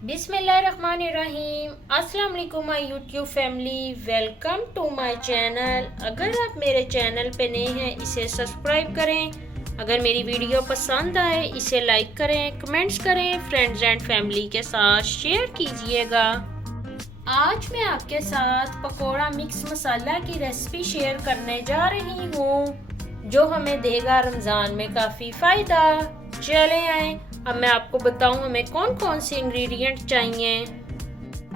बिस्मिल्लाहिर्रहमानिर्रहीम। अस्सलाम वालेकुम my YouTube family, welcome to my channel. अगर आप मेरे चैनल पे नए हैं इसे सब्सक्राइब करें। अगर मेरी वीडियो पसंद आए इसे लाइक करें, कमेंट्स करें, फ्रेंड्स एंड फैमिली के साथ शेयर कीजिएगा। आज मैं आपके साथ पकोड़ा मिक्स मसाला की रेसिपी शेयर करने जा रही हूँ जो हमें देगा रमज़ान में काफ़ी फ़ायदा। चले आए अब मैं आपको बताऊं हमें कौन कौन से इंग्रेडिएंट चाहिए।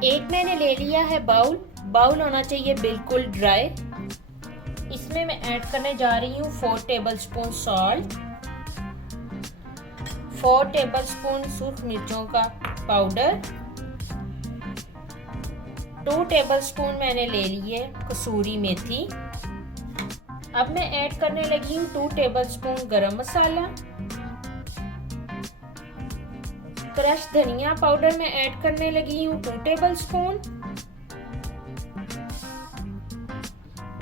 एक मैंने ले लिया है बाउल होना चाहिए बिल्कुल ड्राई। इसमें मैं ऐड करने जा रही हूँ 4 टेबलस्पून सॉल्ट, 4 टेबलस्पून सूख मिर्चों का पाउडर, 2 टेबलस्पून मैंने ले लिए कसूरी मेथी। अब मैं ऐड करने लगी हूँ 2 टेबलस्पून गरम मसाला, क्रश धनिया पाउडर में ऐड करने लगी हूँ 2 टेबलस्पून,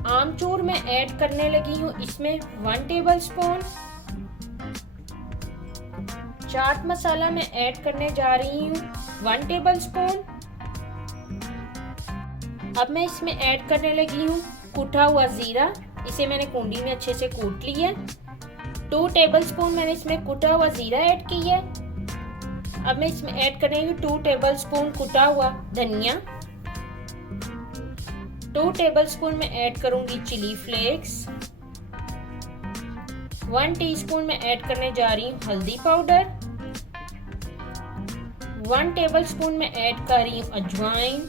आमचूर में ऐड करने लगी हूँ इसमें 1 टेबलस्पून, चाट मसाला में ऐड करने जा रही हूँ 1 टेबलस्पून। अब मैं इसमें ऐड करने लगी हूँ कूटा हुआ जीरा, इसे मैंने कुंडी में अच्छे से कूट लिया। 2 टेबलस्पून मैंने इसमें कूटा हुआ जीरा ऐड किया। अब मैं इसमें ऐड करेंगी 2 टेबलस्पून कुटा हुआ धनिया, 2 टेबलस्पून में ऐड करूंगी चिली फ्लेक्स, 1 टीस्पून में ऐड करने जा रही हूँ हल्दी पाउडर, 1 टेबलस्पून में ऐड कर रही हूँ अजवाइन,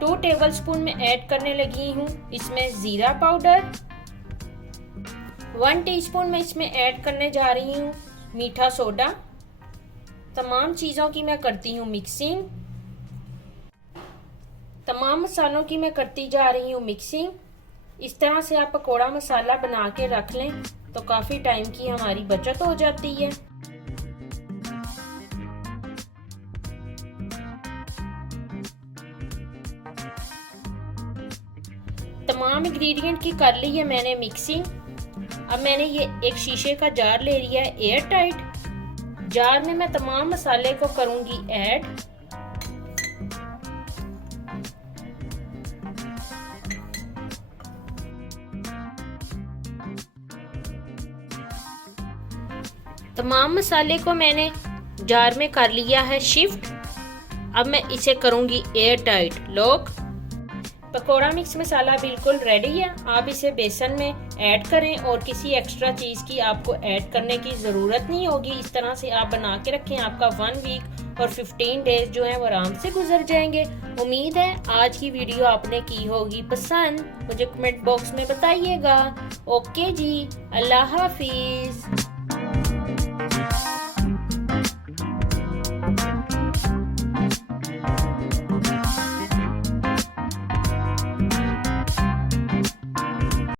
2 टेबलस्पून में ऐड करने लगी हूँ इसमें जीरा पाउडर, 1 टीस्पून में इसमें ऐड करने जा रही हूँ मीठा सोडा। तमाम चीज़ों की मैं करती हूँ मिक्सिंग, तमाम मसालों की मैं करती जा रही हूँ मिक्सिंग। इस तरह से आप पकोड़ा मसाला बना के रख लें तो काफ़ी टाइम की हमारी बचत हो जाती है। तमाम इंग्रेडिएंट की कर ली है मैंने मिक्सिंग। अब मैंने ये एक शीशे का जार ले लिया है एयर टाइट। जार में मैं तमाम मसाले को करूंगी ऐड। तमाम मसाले को मैंने जार में कर लिया है शिफ्ट। अब मैं इसे करूंगी air tight lock. Pakora mix masala बिल्कुल रेडी है। आप इसे बेसन में ऐड करें और किसी एक्स्ट्रा चीज़ की आपको ऐड करने की ज़रूरत नहीं होगी। इस तरह से आप बना के रखें, आपका 1 वीक और 15 डेज जो है वो आराम से गुजर जाएंगे। उम्मीद है आज की वीडियो आपने की होगी पसंद। मुझे कमेंट बॉक्स में बताइएगा। ओके जी, अल्लाह हाफिज़।